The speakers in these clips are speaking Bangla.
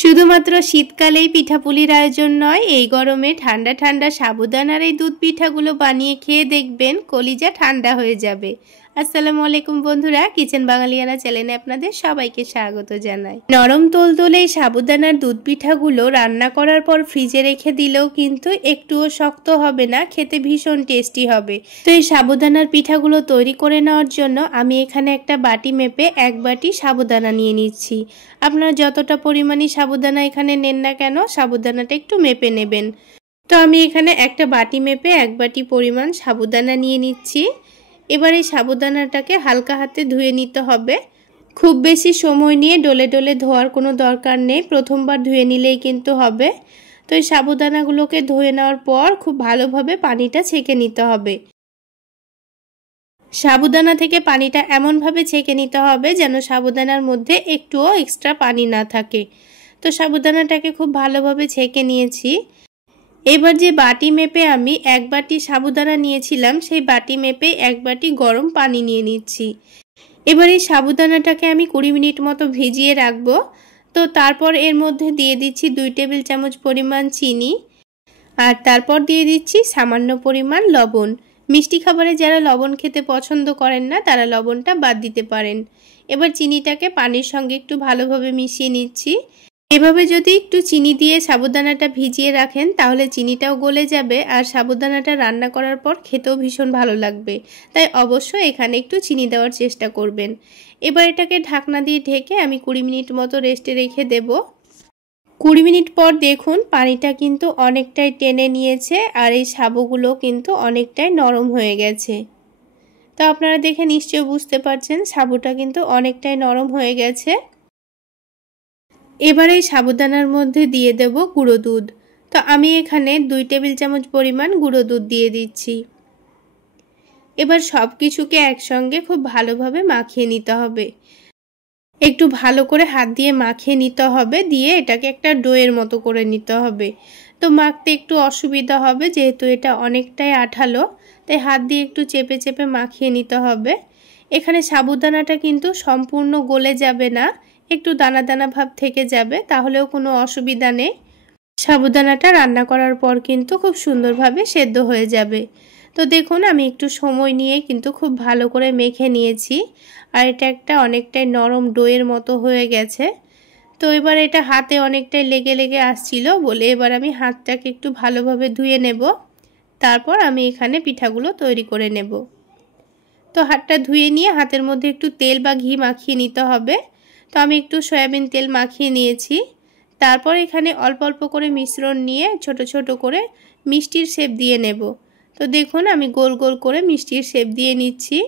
শুধুমাত্র শীতকালেই পিঠাপুলির আয়োজন নয়, এই গরমে ঠান্ডা ঠান্ডা সাবুদানার এই দুধ পিঠাগুলো বানিয়ে খেয়ে দেখবেন কলিজা ঠান্ডা হয়ে যাবে। আসসালামু আলাইকুম বন্ধুরা, কিচেন বাঙালিয়ানা চ্যানেলে আপনাদের সবাইকে স্বাগত জানাই। নরম তোলতোলে এই সাবুদানার দুধ পিঠাগুলো রান্না করার পর ফ্রিজে রেখে দিলেও কিন্তু একটুও শক্ত হবে না, খেতে ভীষণ টেস্টি হবে। তো এই সাবুদানার পিঠাগুলো তৈরি করে নেওয়ার জন্য আমি এখানে একটা বাটি মেপে 1 বাটি সাবুদানা নিয়ে নিচ্ছি। আপনারা যতটা পরিমাণে সাবুদানা এখানে নেন না কেন, সাবুদানাটা একটু মেপে নেবেন। তো আমি এখানে একটা বাটি মেপে 1 বাটি পরিমাণ সাবুদানা নিয়ে নিচ্ছি। এবার এই সাবুদানাটাকে হালকা হাতে ধুয়ে নিতে হবে। খুব বেশি সময় নিয়ে ডলে ডলে ধোয়ার কোনো দরকার নেই, প্রথমবার ধুয়ে নিলেই কিন্তু হবে। তো এই সাবুদানাগুলোকে ধুয়ে নেওয়ার পর খুব ভালোভাবে পানিটা ছেঁকে নিতে হবে। সাবুদানা থেকে পানিটা এমনভাবে ছেঁকে নিতে হবে যেন সাবুদানার মধ্যে একটুও এক্সট্রা পানি না থাকে। তো সাবুদানাটাকে খুব ভালোভাবে ছেঁকে নিয়েছি। এবার যে বাটি মেপে আমি 1 বাটি সাবুদানা নিয়েছিলাম, সেই বাটি মেপে 1 বাটি গরম পানি নিয়ে নিচ্ছি। এবার এই সাবুদানাটাকে আমি 20 মিনিট মতো ভিজিয়ে রাখবো। তো তারপর এর মধ্যে দিয়ে দিচ্ছি 2 টেবিল চামচ পরিমাণ চিনি, আর তারপর দিয়ে দিচ্ছি সামান্য পরিমাণ লবণ। মিষ্টি খাবারে যারা লবণ খেতে পছন্দ করেন না তারা লবণটা বাদ দিতে পারেন। এবার চিনিটাকে পানির সঙ্গে একটু ভালোভাবে মিশিয়ে নিচ্ছি। এভাবে যদি একটু চিনি দিয়ে সাবুদানাটা ভিজিয়ে রাখেন তাহলে চিনিটাও গলে যাবে, আর সাবুদানাটা রান্না করার পর খেতেও ভীষণ ভালো লাগবে। তাই অবশ্যই এখানে একটু চিনি দেওয়ার চেষ্টা করবেন। এবার এটাকে ঢাকনা দিয়ে ঢেকে আমি 20 মিনিট মতো রেস্টে রেখে দেব। 20 মিনিট পর দেখুন পানিটা কিন্তু অনেকটাই টেনে নিয়েছে, আর এই সাবুগুলো কিন্তু অনেকটাই নরম হয়ে গেছে। তো আপনারা দেখে নিশ্চয়ই বুঝতে পারছেন সাবুটা কিন্তু অনেকটাই নরম হয়ে গেছে। এবার এই সাবুদানার মধ্যে দিয়ে দেব গুঁড়ো দুধ। তো আমি এখানে 2 টেবিল চামচ পরিমাণ গুঁড়ো দুধ দিয়ে দিচ্ছি। এবার সব কিছুকে একসঙ্গে খুব ভালোভাবে মাখিয়ে নিতে হবে। একটু ভালো করে হাত দিয়ে মাখিয়ে নিতে হবে, দিয়ে এটাকে একটা ডোয়ের মতো করে নিতে হবে। তো মাখতে একটু অসুবিধা হবে যেহেতু এটা অনেকটাই আঠালো, তাই হাত দিয়ে একটু চেপে চেপে মাখিয়ে নিতে হবে। এখানে সাবুদানাটা কিন্তু সম্পূর্ণ গলে যাবে না, একটু দানা দানা ভাব থেকে যাবে, তাহলেও কোনো অসুবিধা নেই। সাবুদানাটা রান্না করার পর কিন্তু খুব সুন্দরভাবে সেদ্ধ হয়ে যাবে। তো দেখুন আমি একটু সময় নিয়ে কিন্তু খুব ভালো করে মেখে নিয়েছি, আর এটা একটা অনেকটাই নরম ডোয়ের মতো হয়ে গেছে। তো এবার এটা হাতে অনেকটাই লেগে লেগে আসছিল বলে এবার আমি হাতটাকে একটু ভালোভাবে ধুয়ে নেব। তারপর আমি এখানে পিঠাগুলো তৈরি করে নেব। তো হাতটা ধুয়ে নিয়ে হাতের মধ্যে একটু তেল বা ঘি মাখিয়ে নিতে হবে। তো আমি একটু সয়াবিন তেল মাখিয়ে নিয়েছি। তারপর এখানে অল্প অল্প করে মিশ্রণ নিয়ে ছোট ছোট করে মিষ্টির শেপ দিয়ে নেব। তো দেখুন আমি গোল গোল করে মিষ্টির শেপ দিয়ে নিচ্ছি।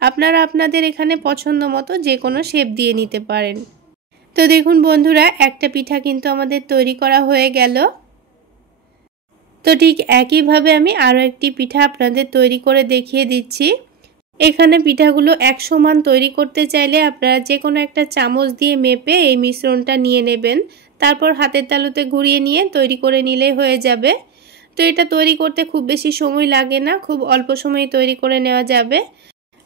আপনারা আপনাদের এখানে পছন্দ মতো যে কোনো শেপ দিয়ে নিতে পারেন। তো দেখুন বন্ধুরা, একটা পিঠা কিন্তু আমাদের তৈরি করা হয়ে গেল। তো ঠিক একইভাবে আমি আরও একটি পিঠা আপনাদের তৈরি করে দেখিয়ে দিচ্ছি। এখানে পিঠাগুলো এক সমান তৈরি করতে চাইলে আপনারা যে কোনো একটা চামচ দিয়ে মেপে এই মিশ্রণটা নিয়ে নেবেন। তারপর হাতের তালুতে ঘুরিয়ে নিয়ে তৈরি করে নিলে হয়ে যাবে। তো এটা তৈরি করতে খুব বেশি সময় লাগে না, খুব অল্প সময়ে তৈরি করে নেওয়া যাবে।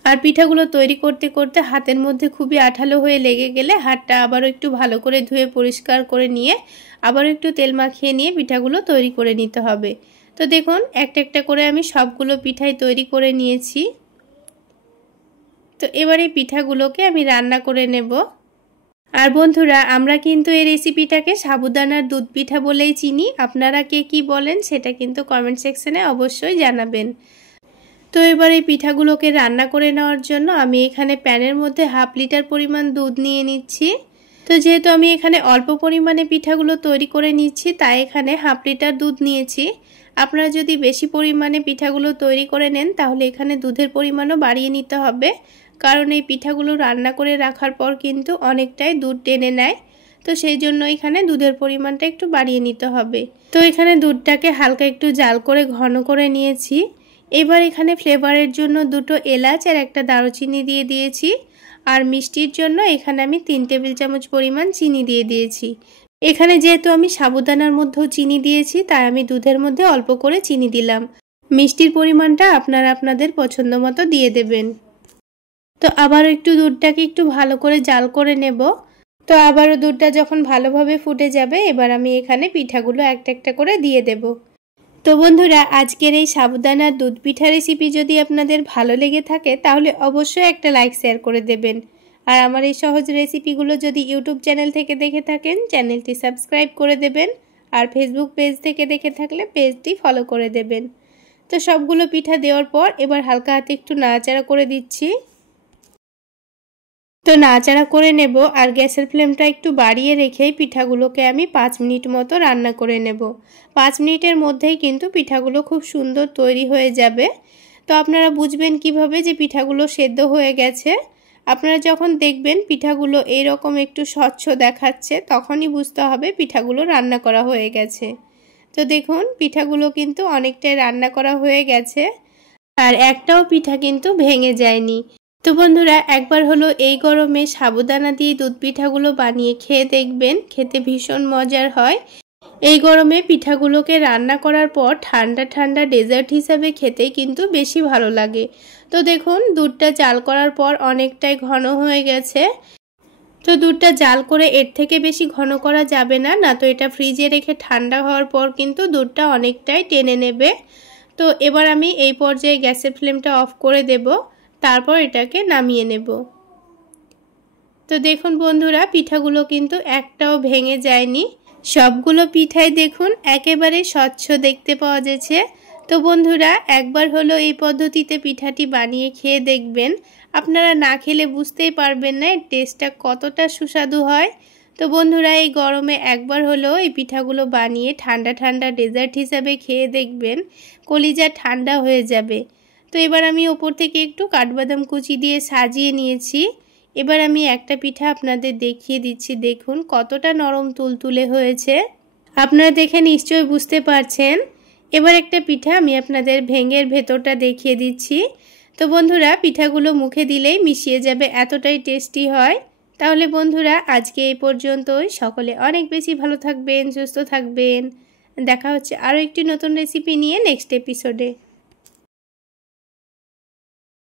আর পিঠাগুলো তৈরি করতে করতে হাতের মধ্যে খুবই আঠালো হয়ে লেগে গেলে হাতটা আবারও একটু ভালো করে ধুয়ে পরিষ্কার করে নিয়ে আবারও একটু তেল মাখিয়ে নিয়ে পিঠাগুলো তৈরি করে নিতে হবে। তো দেখুন একটা একটা করে আমি সবগুলো পিঠাই তৈরি করে নিয়েছি। তো এবার এই পিঠাগুলোকে আমি রান্না করে নেব। আর বন্ধুরা, আমরা কিন্তু এই রেসিপিটাকে সাবুদানার দুধ পিঠা বলেই চিনি। আপনারা কে কি বলেন সেটা কিন্তু কমেন্ট সেকশনে অবশ্যই জানাবেন। তো এবার এই পিঠাগুলোকে রান্না করে নেওয়ার জন্য আমি এখানে প্যানের মধ্যে 1/2 লিটার পরিমাণ দুধ নিয়ে নিচ্ছি। তো যেহেতু আমি এখানে অল্প পরিমাণে পিঠাগুলো তৈরি করে নিচ্ছি, তাই এখানে 1/2 লিটার দুধ নিয়েছি। আপনারা যদি বেশি পরিমাণে পিঠাগুলো তৈরি করে নেন তাহলে এখানে দুধের পরিমাণও বাড়িয়ে নিতে হবে, কারণ এই পিঠাগুলো রান্না করে রাখার পর কিন্তু অনেকটাই দুধ টেনে নেয়। তো সেই জন্য এখানে দুধের পরিমাণটা একটু বাড়িয়ে নিতে হবে। তো এখানে দুধটাকে হালকা একটু জাল করে ঘন করে নিয়েছি। এবার এখানে ফ্লেভারের জন্য 2টো এলাচ আর একটা দারুচিনি দিয়ে দিয়েছি। আর মিষ্টির জন্য এখানে আমি 3 টেবিল চামচ পরিমাণ চিনি দিয়ে দিয়েছি। এখানে যেহেতু আমি সাবুদানার মধ্যেও চিনি দিয়েছি, তাই আমি দুধের মধ্যে অল্প করে চিনি দিলাম। মিষ্টির পরিমাণটা আপনারা আপনাদের পছন্দ মতো দিয়ে দেবেন। তো আবার একটু দুধটাকে একটু ভালো করে জাল করে নেব। তো আবারও দুধটা যখন ভালোভাবে ফুটে যাবে, এবার আমি এখানে পিঠাগুলো একটা একটা করে দিয়ে দেব। তো বন্ধুরা, আজকের এই সাবুদানার দুধ পিঠা রেসিপি যদি আপনাদের ভালো লেগে থাকে তাহলে অবশ্যই একটা লাইক শেয়ার করে দেবেন। আর আমার এই সহজ রেসিপিগুলো যদি ইউটিউব চ্যানেল থেকে দেখে থাকেন, চ্যানেলটি সাবস্ক্রাইব করে দেবেন। আর ফেসবুক পেজ থেকে দেখে থাকলে পেজটি ফলো করে দেবেন। তো সবগুলো পিঠা দেওয়ার পর এবার হালকা হাতে একটু নাড়াচাড়া করে দিচ্ছি। তো নাড়াচাড়া করে নেব, আর গ্যাসের ফ্লেমটা একটু বাড়িয়ে রেখেই পিঠাগুলোকে আমি 5 মিনিট মতো রান্না করে নেব। 5 মিনিটের মধ্যেই কিন্তু পিঠাগুলো খুব সুন্দর তৈরি হয়ে যাবে। তো আপনারা বুঝবেন কিভাবে যে পিঠাগুলো সেদ্ধ হয়ে গেছে? আপনারা যখন দেখবেন পিঠাগুলো এইরকম একটু স্বচ্ছ দেখাচ্ছে, তখনই বুঝতে হবে পিঠাগুলো রান্না করা হয়ে গেছে। তো দেখুন, পিঠাগুলো কিন্তু অনেকটাই রান্না করা হয়ে গেছে, আর একটাও পিঠা কিন্তু ভেঙে যায়নি। তো বন্ধুরা, একবার হলো এই গরমে সাবুদানা দিয়ে দুধ পিঠাগুলো বানিয়ে খেয়ে দেখবেন, খেতে ভীষণ মজার হয়। এই গরমে পিঠাগুলোকে রান্না করার পর ঠান্ডা ঠান্ডা ডেজার্ট হিসাবে খেতেই কিন্তু বেশি ভালো লাগে। তো দেখুন, দুধটা জাল করার পর অনেকটাই ঘন হয়ে গেছে। তো দুধটা জাল করে এর থেকে বেশি ঘন করা যাবে না, না তো এটা ফ্রিজে রেখে ঠান্ডা হওয়ার পর কিন্তু দুধটা অনেকটাই টেনে নেবে। তো এবার আমি এই পর্যায়ে গ্যাসের ফ্লেমটা অফ করে দেব, তারপর এটাকে নামিয়ে নেব। তো দেখুন বন্ধুরা, পিঠাগুলো কিন্তু একটাও ভেঙে যায়নি। সবগুলো পিঠাই দেখুন একেবারে স্বচ্ছ দেখতে পাওয়া যাচ্ছে। তো বন্ধুরা, একবার হলো এই পদ্ধতিতে পিঠাটি বানিয়ে খেয়ে দেখবেন। আপনারা না খেলে বুঝতেই পারবেন না এর টেস্টটা কতটা সুস্বাদু হয়। তো বন্ধুরা, এই গরমে একবার হলো এই পিঠাগুলো বানিয়ে ঠান্ডা ঠান্ডা ডেজার্ট হিসাবে খেয়ে দেখবেন, কলিজা ঠান্ডা হয়ে যাবে। তো এবার আমি ওপর থেকে একটু কাঠবাদাম কুচি দিয়ে সাজিয়ে নিয়েছি। এবার আমি একটা পিঠা আপনাদের দেখিয়ে দিচ্ছি, দেখুন কতটা নরম তুলতুলে হয়েছে। আপনারা দেখে নিশ্চয়ই বুঝতে পারছেন। এবার একটা পিঠা আমি আপনাদের ভেঙে ভেতরটা দেখিয়ে দিচ্ছি। তো বন্ধুরা, পিঠাগুলো মুখে দিলেই মিশিয়ে যাবে, এতটাই টেস্টি হয়। তাহলে বন্ধুরা, আজকে এই পর্যন্তই। সকলে অনেক বেশি ভালো থাকবেন, সুস্থ থাকবেন। দেখা হচ্ছে আরও একটি নতুন রেসিপি নিয়ে নেক্সট এপিসোডে।